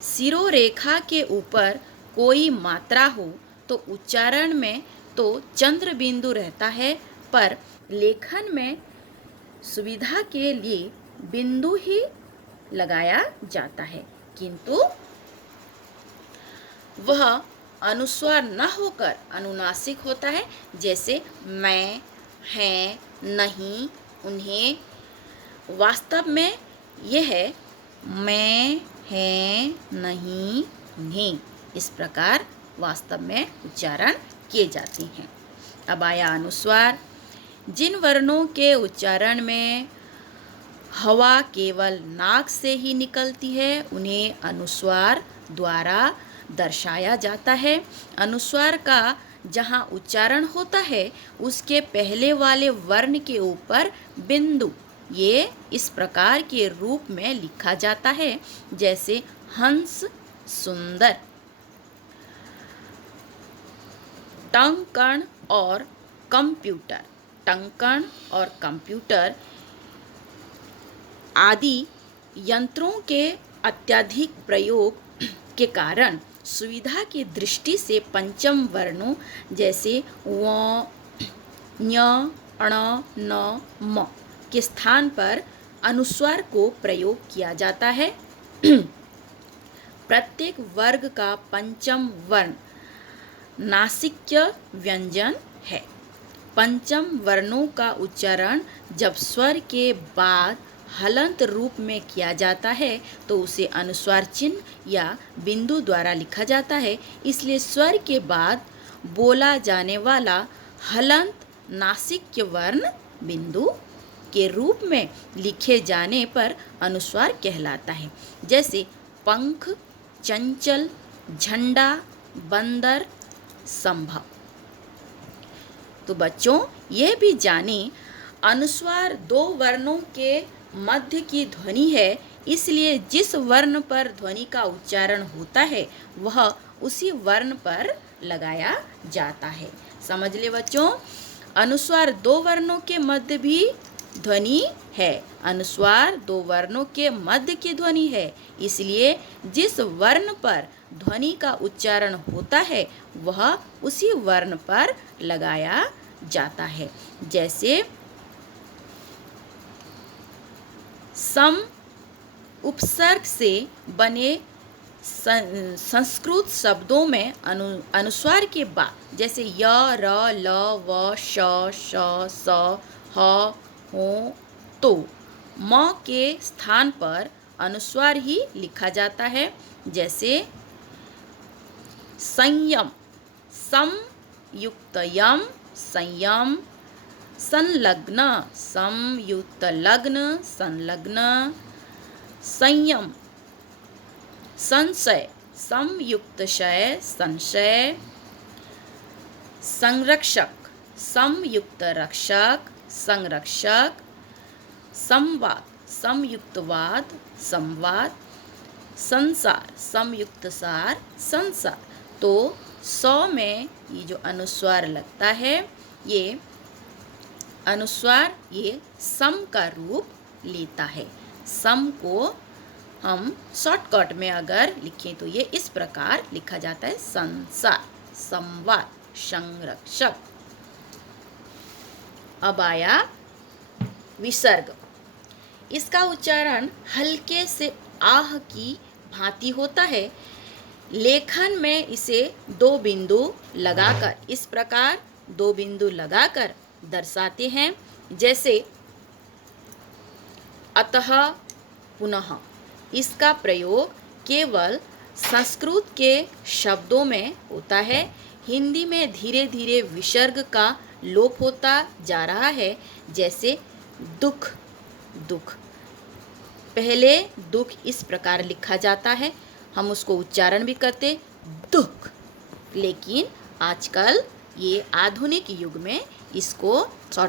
सिरोरेखा के ऊपर कोई मात्रा हो तो उच्चारण में तो चंद्र बिंदु रहता है, पर लेखन में सुविधा के लिए बिंदु ही लगाया जाता है, किंतु वह अनुस्वार न होकर अनुनासिक होता है। जैसे मैं, हैं, नहीं, उन्हें। वास्तव में यह है मैं, हैं, नहीं, उन्हें। इस प्रकार वास्तव में उच्चारण किए जाते हैं। अब आया अनुस्वार। जिन वर्णों के उच्चारण में हवा केवल नाक से ही निकलती है उन्हें अनुस्वार द्वारा दर्शाया जाता है। अनुस्वार का जहाँ उच्चारण होता है उसके पहले वाले वर्ण के ऊपर बिंदु ये इस प्रकार के रूप में लिखा जाता है, जैसे हंस, सुंदर। टंकण और कंप्यूटर। टंकण और कंप्यूटर आदि यंत्रों के अत्यधिक प्रयोग के कारण सुविधा की दृष्टि से पंचम वर्णों जैसे व, ञ, ण, न, म के स्थान पर अनुस्वार को प्रयोग किया जाता है। प्रत्येक वर्ग का पंचम वर्ण नासिक्य व्यंजन है। पंचम वर्णों का उच्चारण जब स्वर के बाद हलंत रूप में किया जाता है तो उसे अनुस्वार चिन्ह या बिंदु द्वारा लिखा जाता है। इसलिए स्वर के बाद बोला जाने वाला हलंत नासिक्य वर्ण बिंदु के रूप में लिखे जाने पर अनुस्वार कहलाता है। जैसे पंख, चंचल, झंडा, बंदर, संभव। तो बच्चों यह भी जाने अनुस्वार दो वर्णों के मध्य की ध्वनि है, इसलिए जिस वर्ण पर ध्वनि का उच्चारण होता है वह उसी वर्ण पर लगाया जाता है। समझ ले बच्चों, अनुस्वार दो वर्णों के मध्य भी ध्वनि है। अनुस्वार दो वर्णों के मध्य की ध्वनि है, इसलिए जिस वर्ण पर ध्वनि का उच्चारण होता है वह उसी वर्ण पर लगाया जाता है। जैसे सम उपसर्ग से बने संस्कृत शब्दों में अनुस्वार के बाद जैसे य, र, ल, व, श, स, ह, हो, तो म के स्थान पर अनुस्वार ही लिखा जाता है। जैसे संयम, सम युक्त यम, संयम। संलग्न, सम युक्त लग्न, संलग्न। संयम। संशय, सम युक्त शय, संशय। संरक्षक, सम युक्त रक्षक, संरक्षक। संवाद, सम युक्त वाद, संवाद। संसार, सम युक्त सार, संसार। तो 100 में ये जो अनुस्वार लगता है ये अनुस्वार ये सम का रूप लेता है। सम को हम शॉर्टकट में अगर लिखें तो ये इस प्रकार लिखा जाता है, संसार, संवाद, संरक्षक। अब आया विसर्ग। इसका उच्चारण हल्के से आह की भांति होता है। लेखन में इसे दो बिंदु लगाकर इस प्रकार दो बिंदु लगाकर दर्शाते हैं। जैसे अतः, पुनः। इसका प्रयोग केवल संस्कृत के शब्दों में होता है। हिंदी में धीरे धीरे विसर्ग का लोप होता जा रहा है। जैसे दुख, दुख। पहले दुख इस प्रकार लिखा जाता है, हम उसको उच्चारण भी करते दुख, लेकिन आजकल ये आधुनिक युग में इसको